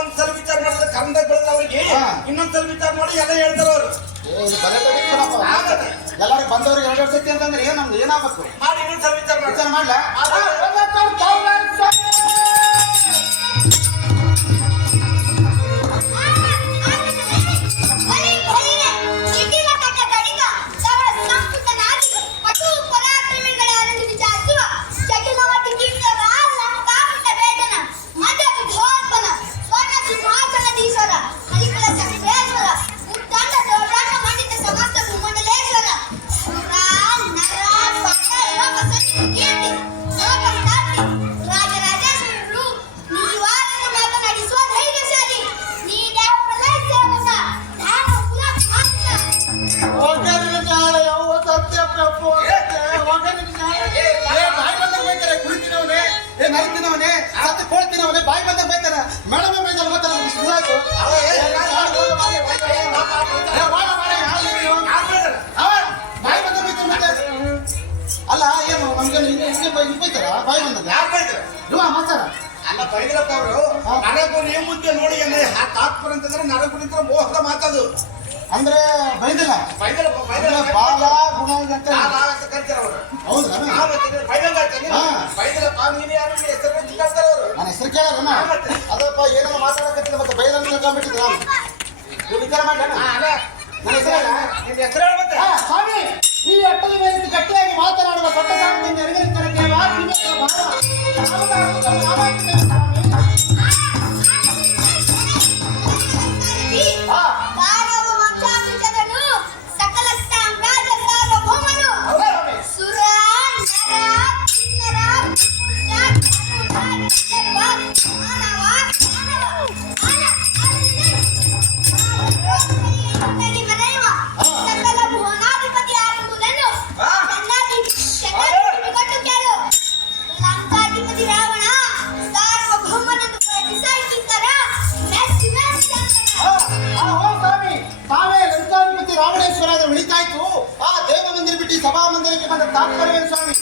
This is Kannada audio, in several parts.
ಒಂದ್ಸಲ ವಿಚಾರ ಮಾಡಿದ್ರೆ ಕಂದ ಬೆಳೆದ ಅವ್ರಿಗೆ ಇನ್ನೊಂದ್ಸಲ ವಿಚಾರ ಮಾಡಿ ಎಲ್ಲ ಹೇಳ್ತಾರ ಅವ್ರು. ಎಲ್ಲರಿಗೂ ಬಂದವ್ರಿಗೆ 2 ವರ್ಷ ಅಂತಂದ್ರೆ ನಮ್ದು ಏನಾಗಬೇಕು ಮಾಡಿ ಇನ್ನೊಂದ್ಸಲ ವಿಚಾರ ಮಾಡ್ಲಾ ಅಲ್ಲ ಏನು ನಮ್ಗೆ ಬೈತಾರ ಬಾಯಿ ಬಂದ ಯಾರು ಬೈತಾರ ಮಾತಾಡ ಅಲ್ಲ ಬೈದ್ರಪ್ಪ ಅವರು ನನಗೂ ನೀವು ಮುಂದೆ ನೋಡಿ ಹಾಕ್ಬಾರ ಅಂತಂದ್ರೆ ನನಗೂ ನಿಂತ ಮೋಹದ ಮಾತದು ಅಂದ್ರೆ ಬೈದಿಲ್ಲ ಬಾಲ ಗುಣ ಅಂತ ಕರಿತಾರ ಅವರು. ಹೌದಾ ಬೈದ್ರಪ್ಪ ನೀನು ಯಾರು ಹೆಸರು ಕೇಳ್ತಾರ ಅವರು. ನನ್ನ ಹೆಸರು ಕೇಳೋಣ ಅದಪ್ಪ ಏನಾದ್ರು ಮಾತಾಡಕತ್ತಿಲ್ಲ ಮತ್ತೆ ಬೈದಂತ ಕಂಬಿಟ್ಟಿದ್ದ ನಾನು ವಿಚಾರ ಮಾಡೋಣ ನನ್ನ ಹೆಸರಲ್ಲ ನಿನ್ನ ಹೆಸರು ಹೇಳ್ಬೇಕು ಸ್ವಾಮಿ ಈ ಅಟ್ಟದ ಮೇಲೆ ಗಟ್ಟಿಯಾಗಿ ಮಾತನಾಡುವ ದೊಡ್ಡ ಸಾಮರ್ಥ್ಯ ಉಳಿತಾಯ್ತು ಆ ದೇವ ಮಂದಿರ ಬಿಟ್ಟು ಸಭಾ ಮಂದಿರಕ್ಕೆ ಬಂದ ತಾತ್ಪರ್ಯ ಸ್ವಾಮಿ.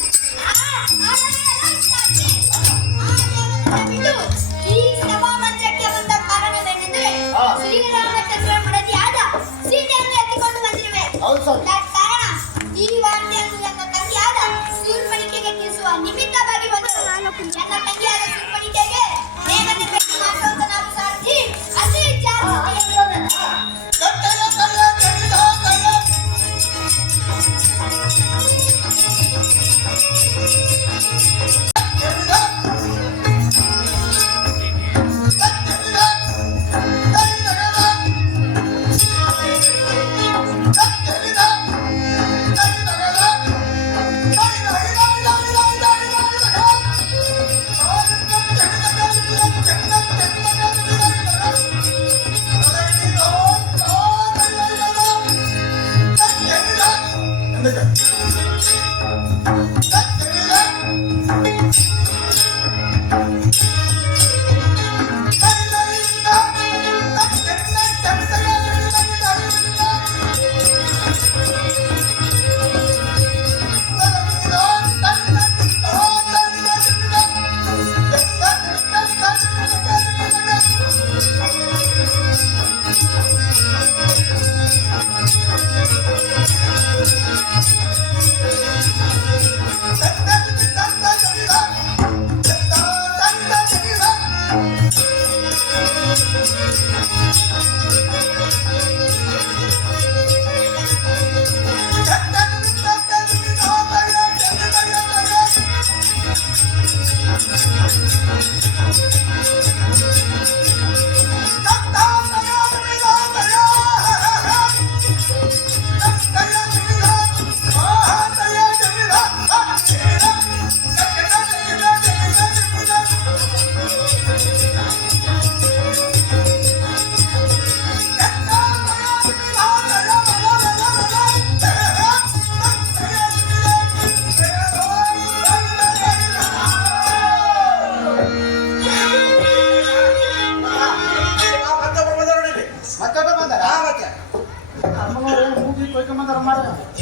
ಈ ಸಭಾ ಮಂದಿರಕ್ಕೆ ಬಂದ ಕಾರಣವೇನೆಂದರೆ ಶ್ರೀರಾಮಚಂದ್ರ ಮಡದಿಯಾದ ಸೀತೆಯನ್ನು ಎತ್ತಿಕೊಂಡು ಬಂದಿರುವೆ. ಕಾರಣ ಈ ವಾರ್ತೆಯನ್ನು ನನ್ನ ತಂಗಿಯಾದ ಶೂರ್ಪಣಿಕೆಗೆ ತಿಳಿಸುವ ನಿಮಿತ್ತವಾಗಿ ಬಂದರು. ನನ್ನ ತಂಗಿಯಾದ ಶೂರ್ಪಣಿಕೆಗೆ ಬೇಗನೆ ಭೇಟಿ ಮಾಡುವಂತ ನಾವು ಸಾರ್ಥಿ ಅದೇ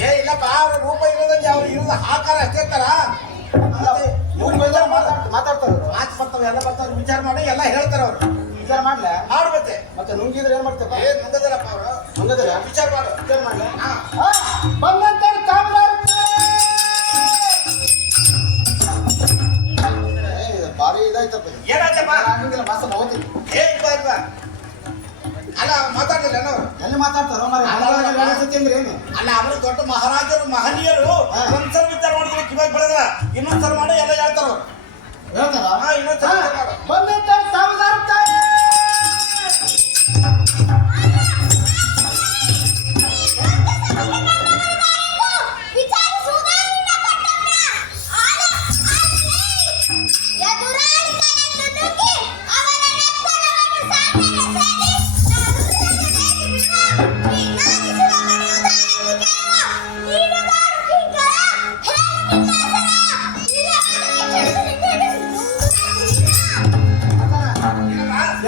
ಏ ಇಲ್ಲಪ್ಪ ಅವ್ರ ರೂಪ ಇರೋದಂಗೆ ಅವ್ರು ಇರೋದು ಆಕಾರ ಅಷ್ಟೇ ತರ ಮಾತಾಡ್ತಾರೆ ಮಾತು ಬರ್ತಾವೆ ಎಲ್ಲ ಬರ್ತಾವೆ ವಿಚಾರ ಮಾಡಿ ಎಲ್ಲ ಹೇಳ್ತಾರ ಅವ್ರು. ವಿಚಾರ ಮಾಡ್ಲ ಮಾಡ್ಬೇಕೆ ಮತ್ತೆ ನುಂಗಿದ್ರೆ ಏನ್ ಮಾಡ್ತೇಪ್ಪ ಏನ್ ಮುಂದದರಪ್ಪ ಅವರು ನುಂಗದಿಲ್ಲ ವಿಚಾರ ಮಾಡು ವಿಚಾರ ಮಾಡ್ಲ ಹಾ ಬಂದಂತ ಕಾಮಗಾರ ಭಾರಿ ಇದಾಯ್ತಪ್ಪ ಇದು. ಏನಾಯ್ತಪ್ಪ ನಾನು ಆಗಿಂದಿಲ್ಲ ಮಾಸ ಹೋಗ್ತೀನಿ ಏ ಇಲ್ವಾ ಅಲ್ಲ ಮಾತಾಡ್ಲಿಲ್ಲ ಅವರು ಎಲ್ಲಿ ಮಾತಾಡ್ತಾರೋ ಮಾರಿ ಅಂದ್ರೆ ಏನು ಅಲ್ಲ ಅವರು ದೊಡ್ಡ ಮಹಾರಾಜರು ಮಹನೀಯರು ಹಾ. ಒಂದ್ಸಲ ವಿಚಾರ ಮಾಡಿದ್ರೆ ಕಿವಾಗ ಬೆಳೆದ್ರ ಇನ್ನೊಂದ್ಸಲ ಮಾಡಿ ಎಲ್ಲ ಹೇಳ್ತಾರ ಅವ್ರು ಹೇಳ್ತಾರ ಹಾ ಇನ್ನೊಂದ್ಸಲ ವಿಚಾರ ಮಾಡು. ಬಂದಂತ ಕಾಮಗಾರ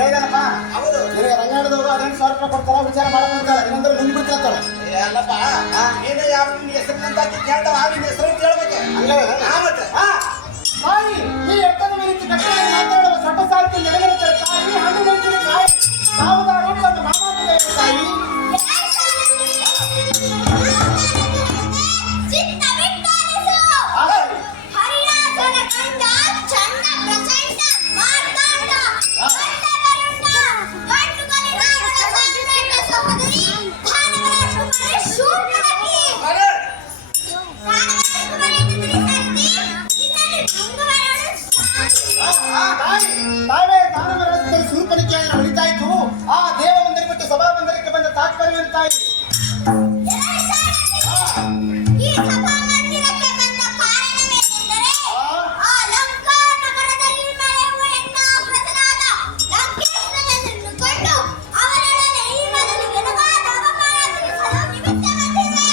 ಏನಪ್ಪ ಹೌದು ನಿನಗೆ ರಂಗಾಯಣದವರು 18,000 ರೂಪಾಯಿ ಕೊಡ್ತಾರ ವಿಚಾರ ಮಾಡಕ್ಕಂತಾಳ ಇನ್ನೊಂದ್ರೆ ನುಂಗಿ ಬಿಡ್ತಾಳ ಏ ಅಲ್ಲಪ್ಪ ನೀನು ಯಾವ ನಿನ್ನ ಹೆಸರಿನಂತ ಕೇಳ್ತಾವ ನಿನ್ನ ಹೆಸರು ಕೇಳ್ಬೇಕು ಹಾ ಮತ್ತೆ ತಾಯಿ ಈ ಎತ್ತನ ರೀತಿ ಕಟ್ಟಡ ಮಾತಾಡುವ ಸೊಟ್ಟ ಸಾಹಿತ್ಯ ನೆಲೆಗಿರುತ್ತಾರೆ ತಾಯಿ ಹಣ್ಣು ಮಂಜಿನ ಕಾಯಿ ಸಾವುದಾರ ಒಂದು ಮಾಮಾಟಿದೆ ತಾಯಿ ತಾವೇ ದಾನವರಲ್ಲಿ ಸುರುಪಣಿಕೆಯನ್ನು ಹೊಡಿತಾಯಿತು ಆ ದೇವ ಮಂದಿರ ಬಿಟ್ಟು ಸಭಾ ಮಂದಿರಕ್ಕೆ ಬಂದ ತಾತ್ಪರ್ಯ ತಾಯಿ ಈ ಸಭಾ ಮಂದಿರಕ್ಕೆ ಬಂದ ಕಾರಣವೇನೆಂದರೆ ಆ ಲಂಕಾ ನಗರದಲ್ಲಿ ಮರೆಯುವ ಹೆಣ್ಣಾಪ್ರತನಾದ ಲಂಕೇಶ್ವರನನ್ನು ಕೊಂಡು ಅವರೊಡನೆ ಈ ಮೊದಲು ಎಡವಾದ ಅವಮಾನ ತಿಳಿಸಲು ನಿಮಿತ್ತ ಬಂದಿರುವೆ.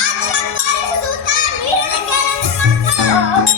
ಆತ ಲಂಕಾರಿಸುತ್ತ ಮೀರಿದ ಕೇಳಲು ಮಾತ್ರ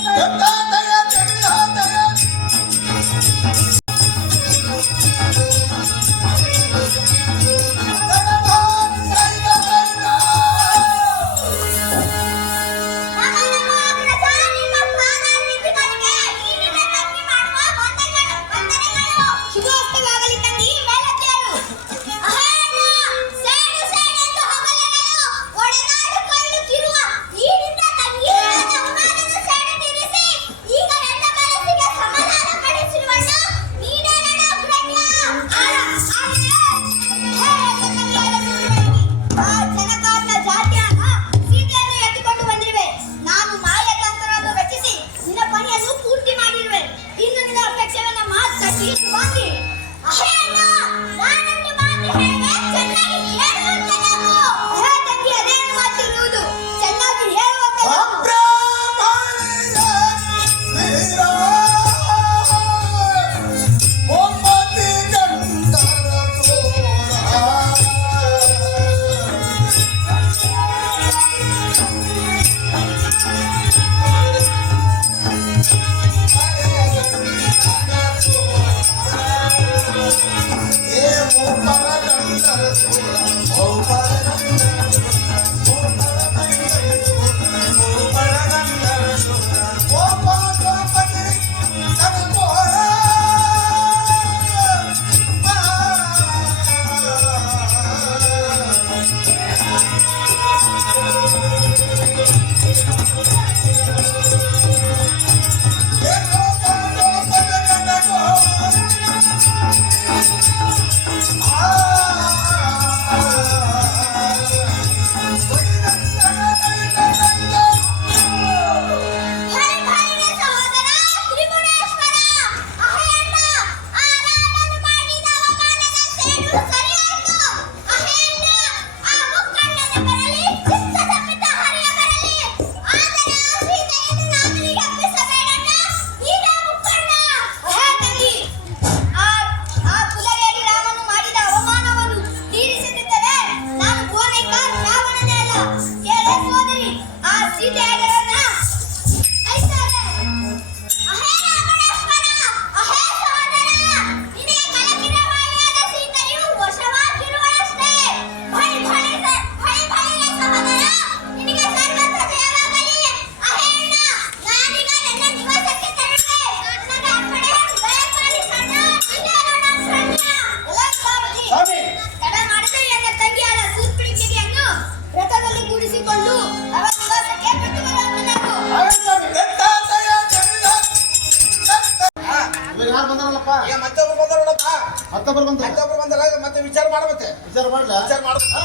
ಯಾರು ಬಂದಾರಲ್ಲಪ್ಪ? ಈಗ ಮತ್ತೊಬ್ರು ಬಂದಾರ ನೋಡಪ್ಪ. ಮತ್ತೊಬ್ಬರು ಬಂದ ಮತ್ತೊಬ್ರು ಬಂದಾರ ಮತ್ತೆ ವಿಚಾರ ಮಾಡ್ಬೇಕು. ವಿಚಾರ ಮಾಡ್ಲ ವಿಚಾರ ಮಾಡ್ಬೇಕು.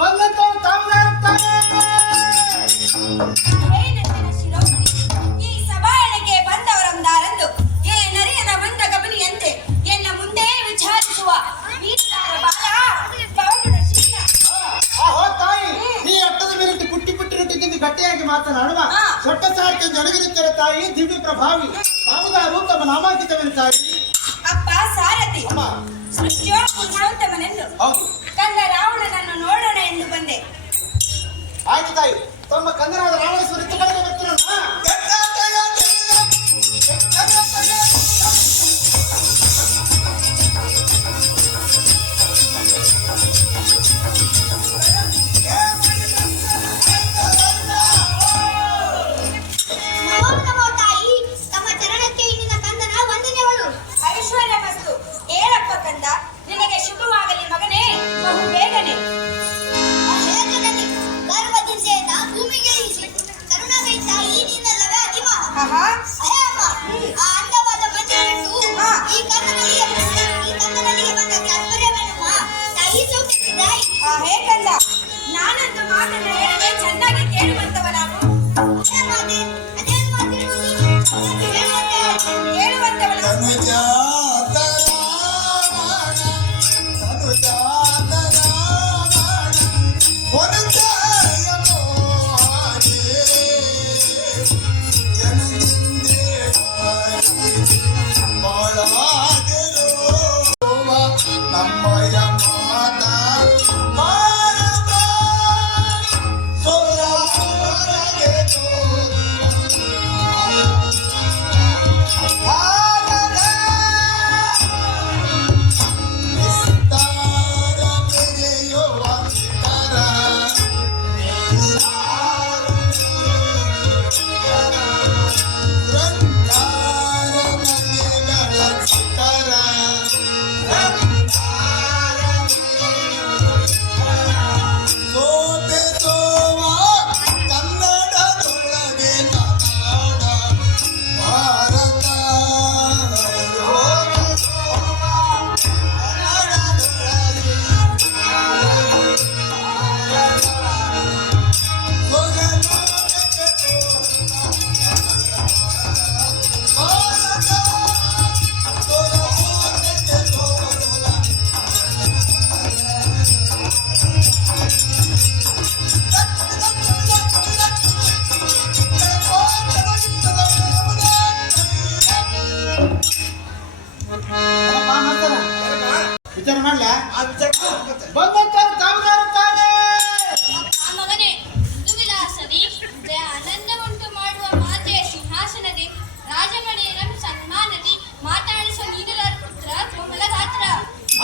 ಬಂದಂತವ್ರು ತಾವುದಾರುತ್ತಾರೆ. ಏನೆಂದಿನ ಶಿರೋಮಣಿ, ಈ ಸಭಾಯಣೆಗೆ ಬಂದವರಂದಾರಂದು ಏ ನರಿಯನ ಬಂದ ಗಮನಿಯಂತೆ ಎನ್ನ ಮುಂದೆ ವಿಚಾರಿಸುವ ನೀತಿದಾರ ಬಾಲ ಗೌಡನ ಶೀಲ. ಆಹೋ ತಾಯಿ, ನೀ ಅಟ್ಟದ ಮೇಲೆ ಪುಟ್ಟಿ ಪುಟ್ಟಿ ರೊಟ್ಟಿಗಿಂತ ಗಟ್ಟಿಯಾಗಿ ಮಾತನಾಡುವ ಸೊಟ್ಟ ಸಾರ್ಕೆ ಜೊಣಗಿರುತ್ತಾರೆ ತಾಯಿ ದಿವ್ಯ ಪ್ರಭಾವಿ ತಾವುದಾರು ತಮ್ಮ ನಾಮಾಂಕಿತವೆನು ತಾಯಿ. ಅಪ್ಪ ಸಾರಥಿ, ಅಮ್ಮ ಸೃಷ್ಟಿಯೋ ಪುರುಷೋತ್ತಮನೆಂದು ಹೌದು. ಕಂದ ರಾವಣನನ್ನು ನೋಡೋಣ ಎಂದು ಬಂದೆ. ಆಯ್ತು ತಾಯಿ, ತಮ್ಮ ಕಂದನಾದ ರಾವಣೇಶ್ವರಿ ಕಡೆಗೆ ಬರ್ತೀರಲ್ಲ. ನಮೋ ನಮೋ ತಾಯಿ, ತಮ್ಮ ಚರಣಕ್ಕೆ ಇಂದಿನ ಕಂದನ ವಂದನೆಗಳು. ಐಶ್ವರ್ಯ ವಸ್ತು ಏಳಪ್ಪ ಕಂದ, ನಿನಗೆ ಶುಭವಾಗಲಿ ಮಗನೇ, ಬಹು ಬೇಗನೆ. ಹೇಗದಲ್ಲಿ ಗರ್ವದಿಂದ ಭೂಮಿಗೆ ಇಳಿಸಿ ಕರುಣಾಮಯಿ ತಾಯಿ ನಿನ್ನಲ್ಲವೇ ಅಧಿಮ. ಆಹಾ, ಅಯ್ಯ ಅಮ್ಮ, ಆ ಅಂದವಾದ ಮಂಜು ಈ ಕಂದನಲ್ಲಿಗೆ ಬಂದ ತಾತ್ಪರ್ಯವೇನಮ್ಮ ತಾಯಿ ಸೌಖ್ಯವಿದ್ದಾಯಿ. ಹೇ ಕಂದ, ನಾನಂದು ಮಾತನ್ನು ಹೇಳದೆ ಚೆನ್ನಾಗಿ ಕೇಳುವಂತವ ನಾನು. ಅದೇ ಮಾತೆ, ಅದೇನು ಮಾತಿರುವುದು ಹೇಳುವಂತವನು. ನಮ್ಮಯ ಮಾತ ಭಾರತ ಸೋಲಾಗೆ ಭಾರತ ವಿಸ್ತಾರ ಮೆರೆಯುವ ವಿಸ್ತಾರ ಶೃಂಗಾರ ಮನೆಗಳ ಚಿತ್ತರ ಸೋತೆ ಸೋವ ಕನ್ನಡದೊಳಗೆ ಕನ್ನಡ ಭಾರತ ವಿಚಾರ ಮಾಡ್ಲ. ಆ ವಿಚಾರ ಮಾಡ್ಬೇಕು. ಬಂದಂತವ್ರು ತಾವುದಾರುತ್ತಾರೆ. ಆ ಮಗನೇ, ಮೃದುವಿಲಾಸದಿ ಆನಂದ ಉಂಟು ಮಾಡುವ ಮಾತೆಯ ಸಿಂಹಾಸನದಿ ರಾಜಮಣಿಯರ ಸನ್ಮಾನದಿ ಮಾತಾಡಿಸುವ ನೀಡಲಾರ ಪುತ್ರ ಕೋಮಲ ಗಾತ್ರ.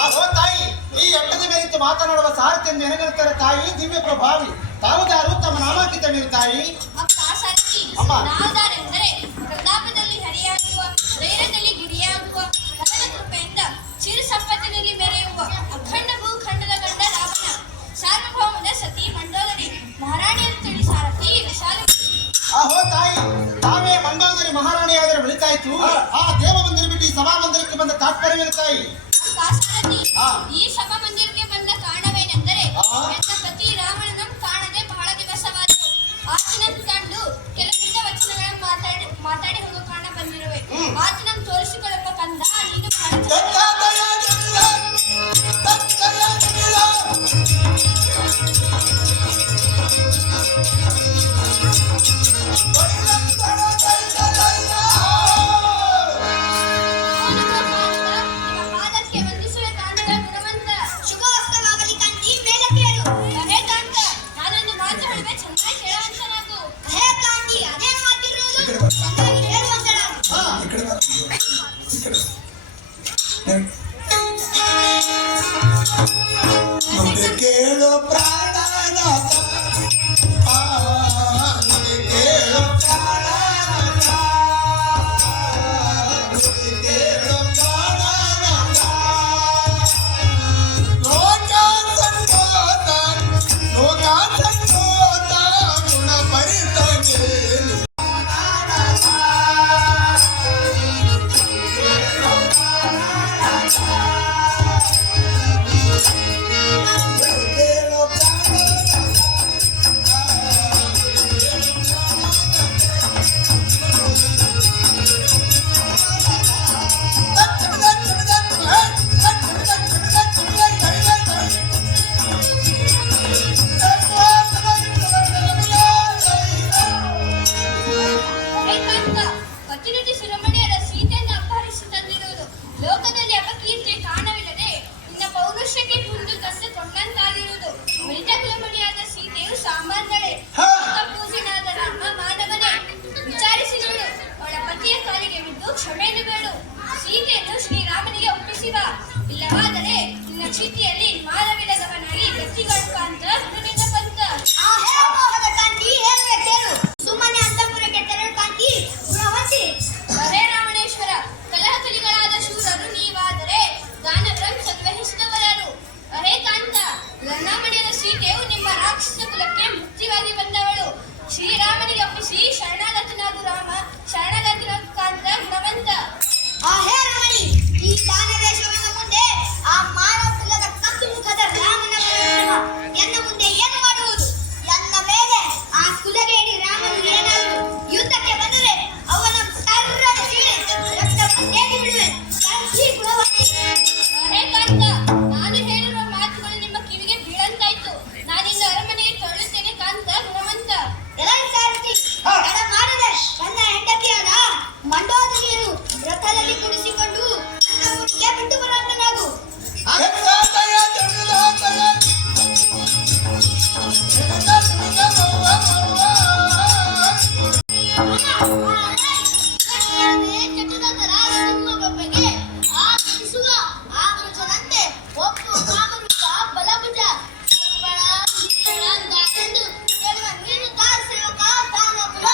ಆಹೋ ತಾಯಿ, ಈ ಅಟ್ಟದ ಮೇಲಿತ್ತು ಮಾತನಾಡುವ ಸಾರಥ್ಯಂದು ನೆನಗಿರುತ್ತಾರೆ ತಾಯಿ ದಿವ್ಯ ಪ್ರಭಾವಿ ತಾವುದಾರು ತಮ್ಮ ನಾಮಾಂಕಿತವೇನು ತಾಯಿ. ಅಪ್ಪ ಸಾರಥಿ, ಅಮ್ಮ. ನಾವುದಾರೆಂದರೆ ಪ್ರತಾಪದಲ್ಲಿ ಹರಿಯಾಗುವ, ಧೈರ್ಯದಲ್ಲಿ ಗಿರಿಯಾಗುವ, ಕಥನ ಕೃಪೆಯಿಂದ ಚಿರು ಸಂಪತ್ತಿನಲ್ಲಿ ಮೆರೆಯುವ ಅಖಂಡ ಭೂಖಂಡದ ಗಂಡ ರಾವಣ, ಸಾರ್ವಭೌಮನ ಸತಿ ಮಂಡೋದರಿ, ಮಹಾರಾಣಿಯನ್ನು ತಿಳಿ ಸಾರಥಿ ವಿಶಾಲ. ಆಹೋ ತಾಯಿ, ತಾವೇ ಮಂಡೋದರಿ ಮಹಾರಾಣಿಯಾದರೆ ಬೆಳಿತಾಯಿತು. ಆ ದೇವ ಮಂದಿರ ಬಿಟ್ಟು ಈ ಸಭಾ ಮಂದಿರಕ್ಕೆ ಬಂದ ತಾತ್ಪರ್ಯವೇನು ತಾಯಿ. ಅಪ್ಪ ಸಾರಥಿ, ಆ. ಈ ಸಭಾ ಮಂದಿರಕ್ಕೆ ಬಂದ ಕಾರಣವೇನೆಂದರೆ ಆ. ನನ್ನ ಪತಿ ರಾವಣನಂ ಕಾಣದೆ ಬಹಳ ದಿವಸವಾದವು. ಆತನನ್ನು ಕಂಡು ಕೆಲವಿದ್ದ ವಚನಗಳನ್ನು ಮಾತಾಡಿ ಹೋಗೋ ಕಾರಣ ಬಂದಿರುವೆ. ಆತನನ್ನು ತೋರಿಸಿಕೊಳ್ಳಪ್ಪ ಕಂದ, ನೀನು ಬಹಳ ಪಾದಕ್ಕೆ ವಂದಿಸುವೆ ಕಾಂತ ಗುಣವಂತ. ಶುಭವಸ್ತವಾಗಲಿ ಕಂದಿ, ಮೇಲೆ ಕೇಳು. ಹೇ ಕಾಂತ, ನಾನೊಂದು ಮಾತು ಹೇಳಿದೆ, ಚೆನ್ನಾಗಿ ಕೇಳುವಂತನಾಗು. ಹೇ ಕಾಂತಿ, ಅದೇನು ಮಾತಿರುವುದು ಚೆನ್ನಾಗಿ ಹೇಳುವಂತನಾಗು. ನುಡಿ ಕೇಳು ಪ್ರಾಣನಾಥ ನುಡಿ ಕೇಳು ಪ್ರಾಣನಾಥ ನುಡಿ ಕೇಳು ಪ್ರಾಣನಾಥ ಲೋಕ ಸಂಗೋತ ಗುಣ ಪರಿತಗೆ ಲೋಕದಲ್ಲಿ ಅಪಕೀರ್ತಿ ಕಾರಣವಿಲ್ಲದೆ ನಿನ್ನ ಪೌರುಷಕ್ಕೆ ಕುಂದು ತಂದು ಕೊಂಡಂತಾಗಿರುವುದು. ಮೃತ ಕುಲಮಣಿಯಾದ ಸೀತೆಯು ಸಾಮಾನ್ಯಳೆ, ಪೂಜಿನಾದ ರಾಮ ಮಾನವನೇ. ವಿಚಾರಿಸಿ ನೋಡು, ಅವಳ ಪತಿಯ ಕಾಲಿಗೆ ಬಿದ್ದು ಕ್ಷಮೆಯನ್ನು ಬೇಡು. ಸೀತೆಯನ್ನು ಶ್ರೀರಾಮನಿಗೆ ಒಪ್ಪಿಸಿ ಬಾ. ಇಲ್ಲವಾದರೆ ನಿನ್ನ ಚಿತಿಯಲ್ಲಿ ಮಾನವಿಲ್ಲದವನಾಗಿ ಗತಿಗಳು ಅಂತ ನಿನ್ನ ಬಂತ. ಆ ಹೇಮೋಹದ ಕಾಂತಿ ಹೇಳುವೆ ಕೇಳು. ಸುಮ್ಮನೆ ಅಂತಃಪುರಕ್ಕೆ ತೆರಳು ಕಾಂತಿ ಗುಣವಂತಿ. ಹರೇ ರಾಮಣೇಶ್ವರ, ಕಲಹಕಲಿಗಳಾದ ಶೂರರು ನೀವಾದರೆ ದಾನವರಂ ಸಂಗ್ರಹಿಸಿದವರಾರು. ಹರೇ ಕಾಂತ, ಲನ್ನಾಮಣಿಯಾದ ಸೀತೆಯು ನಿಮ್ಮ ರಾಕ್ಷಸ ಕುಲಕ್ಕೆ ಮುಕ್ತಿವಾಗಿ ಬಂದವಳು. ಶ್ರೀರಾಮನಿಗೆ ಒಪ್ಪಿಸಿ ಶರಣಾಗತನಾದು ರಾಮ, ಶರಣಾಗತನಾದ ಕಾಂತ ಗುಣವಂತ. ಆ ಹೇ ರಮಣಿ, ಈ ದಾನವೇಶವನ ಮುಂದೆ ಆ ಮಾನವ ಕುಲದ ಕತ್ತು ಮುಖದ ರಾಮನ ಪ್ರಯೋಜನ ಎನ್ನ ಮುಂದೆ ಏನು ಮಾಡುವುದು? ಎನ್ನ ಮೇಲೆ ಆ ಕುಲಗೇಡಿ ರಾಮನು ಏನಾದರೂ ಯುದ್ಧಕ್ಕೆ ಬಂದರೆ ಅವನ ಸರ್ರದ ಸೀಳೆ ರಕ್ತವನ್ನು ತೇಗಿ ಬಿಡುವೆ. ಕಾಂತಿ ಗುಣವಂತಿ. ಹರೇ ಕಾಂತ, ನಾನು ಹೇಳಿರುವ ಮಾತುಗಳು ನಿಮ್ಮ ಕಿವಿಗೆ ಬೀಳಂತಾಯ್ತು. ನಾನಿಂದ ಅರಮನೆಗೆ ತೊರಳುತ್ತೇನೆ ಕಾಂತ ಗುಣವಂತ. ಎಲೈ ಸಾರಥಿ, ತಡ ಮಾಡದೆ ನನ್ನ ಹೆಂಡತಿಯಾದ ಮಂಡೋದರಿಯನ್ನು ರಥದಲ್ಲಿ ಕುಡಿಸಿಕೊಂಡು ಅಂತಃಪುರಕ್ಕೆ ಬಿಟ್ಟು ಬರುವಂತನಾಗು. ಚಟುರತರ ಸಿಂಹಗೊಬ್ಬೆಗೆ ಆ ಬಿಡಿಸುವ ಆ ವೃಷನಂತೆ ಒಪ್ಪು ಕಾಮರೂಪ ಬಲಭುಜ ಕರ್ಪಣ ಭೀಷಣ ದಾಸೆಂದು ಹೇಳುವ ನೀನು ದಾಸೇವಕ ದಾನಕುಲ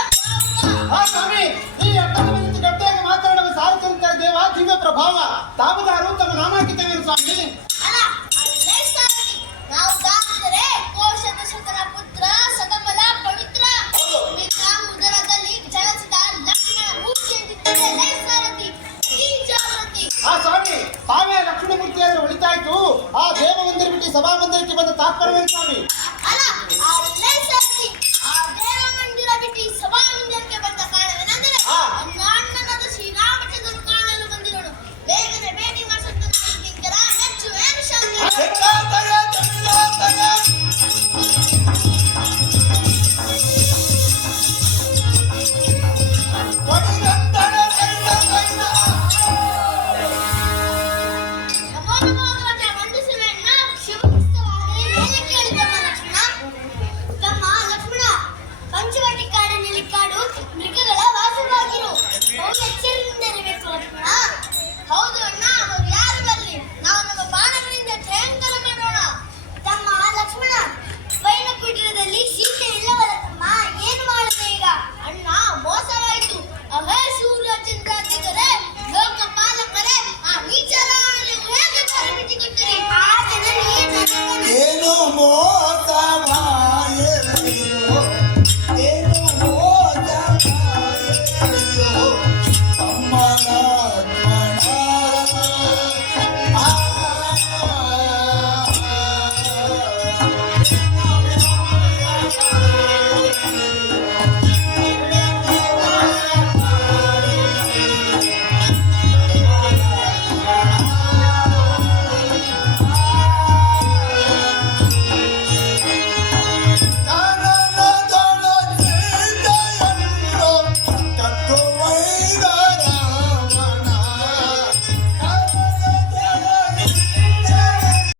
ಆ ಸ್ವಾಮಿ, ಈ ಅಟ್ಟದ ವಿರುದ್ಧ ಗಟ್ಟಿಯಾಗಿ ಮಾತನಾಡುವ ಸಾರ್ವಜನಿಕರ ದೇವ ದಿವ್ಯ ಪ್ರಭಾವ ತಾವುದಾರು ತಮ್ಮ ನಾಮಾಂಕಿತವೇನು ಸ್ವಾಮಿ? ಅಲ್ಲ, ಅಲ್ಲೇ ಸಾರಥಿ. ನಾವು ದಾಸಿದರೆ ಕೋಶದ ಶತರ ಪುತ್ರ ಸದಮಲ ಪವಿತ್ರ ಉದರದಲ್ಲಿ ಜನಿಸಿದ ಲಕ್ಷ್ಮಣ ಮೂರ್ತಿಯಂತಿದ್ದರೆ ಲೇ ಸಾರಥಿ, ಈ ಜಾಗೃತಿ. ಆ ಸ್ವಾಮಿ, ತಾವೇ ಲಕ್ಷ್ಮಣ ಮೂರ್ತಿಯಾದ್ರೆ ಉಳಿತಾಯ್ತು. ಆ ದೇವ ಮಂದಿರ ಬಿಟ್ಟು ಸಭಾ ಮಂದಿರಕ್ಕೆ ಬಂದ ತಾತ್ಪರ್ಯವೇನು ಸ್ವಾಮಿ?